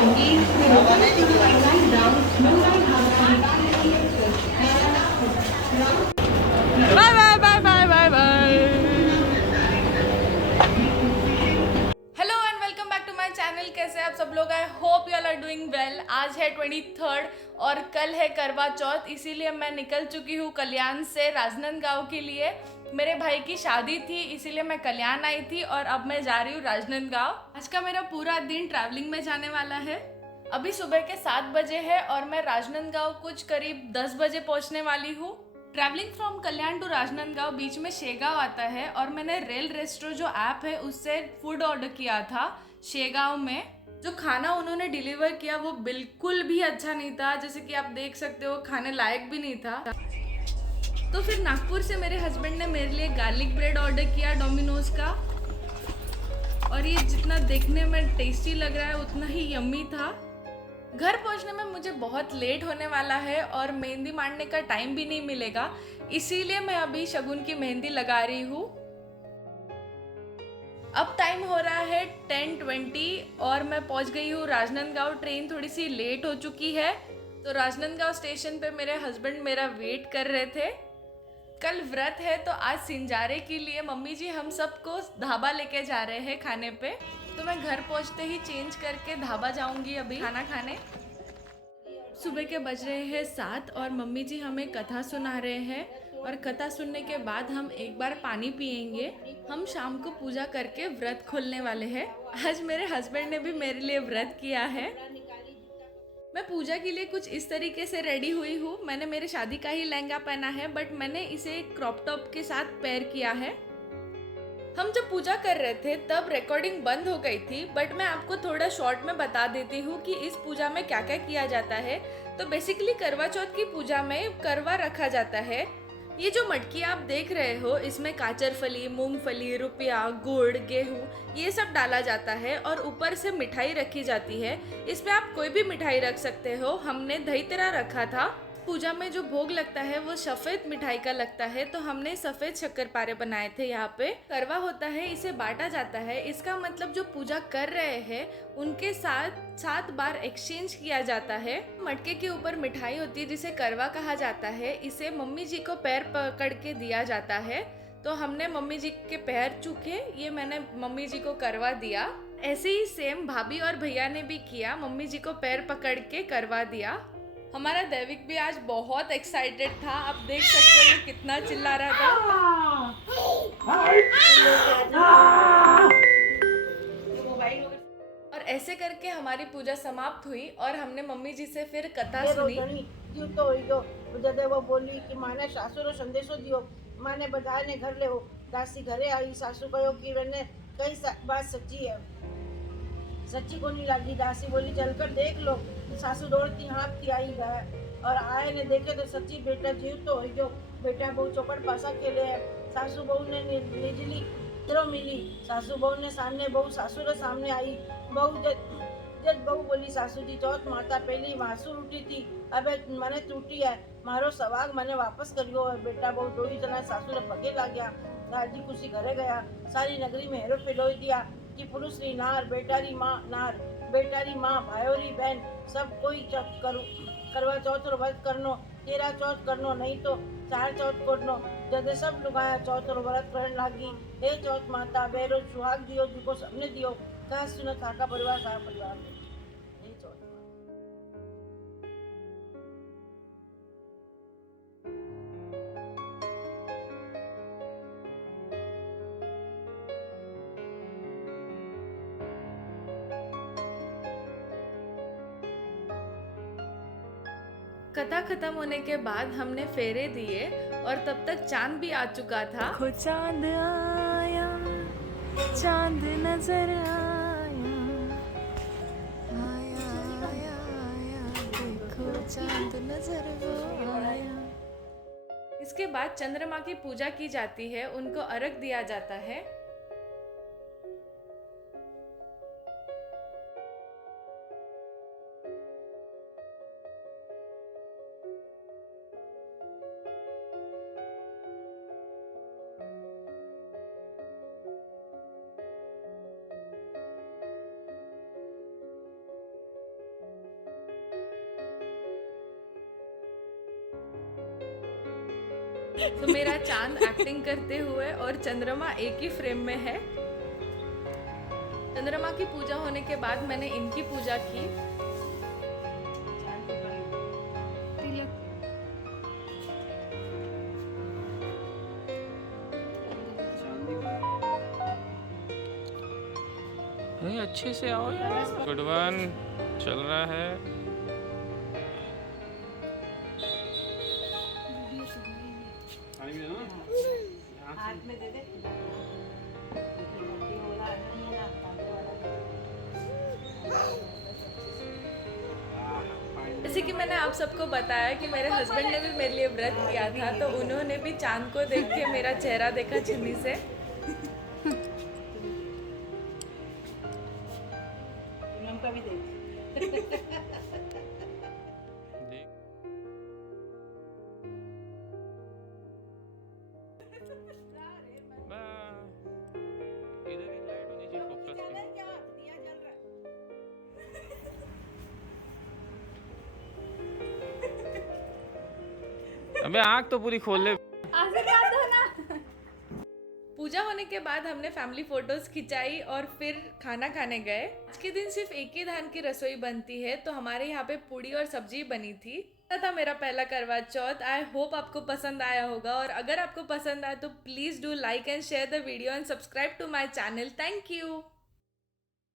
Bye bye bye bye bye bye. Hello and welcome back to my channel. कैसे हैं आप सब लोग? I hope you all are doing well. आज है 23rd और कल है करवा चौथ, इसीलिए मैं निकल चुकी हूँ कल्याण से राजनांदगांव के लिए। मेरे भाई की शादी थी, इसीलिए मैं कल्याण आई थी और अब मैं जा रही हूँ राजनांदगांव। आज का मेरा पूरा दिन ट्रैवलिंग में जाने वाला है। अभी सुबह के 7 बजे है और मैं राजनांदगांव कुछ करीब 10 बजे पहुंचने वाली हूँ। Travelling from Kalyan to Rajnandgaon, बीच में शेगांव आता है और मैंने रेल रेस्टोरेंट जो ऐप है उससे फूड ऑर्डर किया था शेगांव में। जो खाना उन्होंने डिलीवर किया वो बिल्कुल भी अच्छा नहीं था, जैसे कि आप देख सकते हो खाने लायक भी नहीं था। तो फिर नागपुर से मेरे हस्बैंड ने मेरे लिए गार्लिक ब्रेड ऑर्डर किया डोमिनोज का, और ये जितना देखने में टेस्टी लग रहा है उतना ही यम्मी था। घर पहुंचने में मुझे बहुत लेट होने वाला है और मेहंदी मारने का टाइम भी नहीं मिलेगा, इसीलिए मैं अभी शगुन की मेहंदी लगा रही हूँ। अब टाइम हो रहा है 10:20 और मैं पहुंच गई हूँ राजनांदगांव। ट्रेन थोड़ी सी लेट हो चुकी है, तो राजनांदगांव स्टेशन पे मेरे हस्बैंड मेरा वेट कर रहे थे। कल व्रत है तो आज सिंजारे के लिए मम्मी जी हम सबको ढाबा लेके जा रहे हैं खाने पे। तो मैं घर पहुंचते ही चेंज करके ढाबा जाऊंगी अभी खाना खाने। सुबह के बज रहे हैं 7 और मम्मी जी हमें कथा सुना रहे हैं और कथा सुनने के बाद हम एक बार पानी पियेंगे। हम शाम को पूजा करके व्रत खोलने वाले हैं। आज मेरे हस्बैंड ने भी मेरे लिए व्रत किया है। मैं पूजा के लिए कुछ इस तरीके से रेडी हुई हूँ। मैंने मेरे शादी का ही लहंगा पहना है, बट मैंने इसे क्रॉप टॉप के साथ पेयर किया है। हम जब पूजा कर रहे थे तब रिकॉर्डिंग बंद हो गई थी, बट मैं आपको थोड़ा शॉर्ट में बता देती हूँ कि इस पूजा में क्या क्या किया जाता है। तो बेसिकली करवा चौथ की पूजा में करवा रखा जाता है। ये जो मटकी आप देख रहे हो इसमें काचर फली, मूंगफली, रुपया, गुड़, गेहूँ ये सब डाला जाता है और ऊपर से मिठाई रखी जाती है। इसमें आप कोई भी मिठाई रख सकते हो। हमने दही तरा रखा था। पूजा में जो भोग लगता है वो सफेद मिठाई का लगता है, तो हमने सफेद शक्करपारे बनाए थे। यहाँ पे करवा होता है, इसे बांटा जाता है। इसका मतलब जो पूजा कर रहे हैं उनके साथ 7 बार एक्सचेंज किया जाता है। मटके के ऊपर मिठाई होती है जिसे करवा कहा जाता है। इसे मम्मी जी को पैर पकड़ के दिया जाता है। तो हमने मम्मी जी के पैर चूके, ये मैंने मम्मी जी को करवा दिया। ऐसे ही सेम भाभी और भैया ने भी किया, मम्मी जी को पैर पकड़ के करवा दिया। हमारा दैविक भी आज बहुत एक्साइटेड था, आप देख सकते हो कितना चिल्ला रहा था। और ऐसे करके हमारी पूजा समाप्त हुई और हमने मम्मी जी से फिर कथा सुनी। वो बोली कि माने सासुरो संदेशो दियो, माने बधाने घर ले हो। दासी घरे आई, सासू कहो कि मैंने कई बात सच्ची है, सच्ची को नहीं लगी। दासी बोली चलकर देख लो। सासू दौड़ती हाँकती आई है और आए ने देखे तो सच्ची बेटा जीव तो हो जो। बेटा बहु चौपड़ पासा खेले है। सासू बहू ने निजली चित्रों मिली। सासू बहू ने सामने बहू सासू रे सामने आई। बहू जज बहू बोली सासू जी चौथ माता पहली मासूर उठी थी, अबे मने टूटी है। मारो सवाग मने वापस करियो। बेटा बहु दो ही जना सासू रे पगे लाग्या। राजी खुशी घरे गया। सारी नगरी में हेरो फेलोई दिया कि पुरुष री नार, बेटारी माँ नार, बेटारी माँ, भायोरी बहन सब कोई करवा चौथ रो व्रत करनो। तेरा चौथ करनो नहीं तो 4 चौथ करनो। जदे सब लुगाया चौथ रो व्रत करन लागी। हे चौथ माता बेरो सुहाग दियो जिको सबने दियो। कह सुनो थाका परिवार सारा परिवार ने। हे चौथ माता। कथा खत्म होने के बाद हमने फेरे दिए और तब तक चांद भी आ चुका था। देखो चांद आया, चांद नजर आया, आया आया आया, देखो चांद नजर वो आया। इसके बाद चंद्रमा की पूजा की जाती है, उनको अर्घ दिया जाता है। तो मेरा चांद एक्टिंग करते हुए और चंद्रमा एक ही फ्रेम में है। चंद्रमा की पूजा होने के बाद मैंने इनकी पूजा की। नहीं, अच्छे से आओ यार। गुड वन चल रहा है। हाथ में दे दे। जैसे कि मैंने आप सबको बताया कि मेरे हस्बैंड ने भी मेरे लिए व्रत किया था, तो उन्होंने भी चांद को देख के मेरा चेहरा देखा छन्नी से। पूनम का भी देख। देख इधर ही लाइट होनी चाहिए फोकस पे। क्या दिया जल रहा है। अबे आँख तो पूरी खोल ले। पूजा होने के बाद हमने फैमिली फोटोज खिंचाई और फिर खाना खाने गए। आज के दिन सिर्फ एक ही धान की रसोई बनती है, तो हमारे यहाँ पे पूड़ी और सब्जी बनी थी। यह था मेरा पहला करवा चौथ। आई होप आपको पसंद आया होगा, और अगर आपको पसंद आया तो please do like and share the video and subscribe to my channel. Thank you.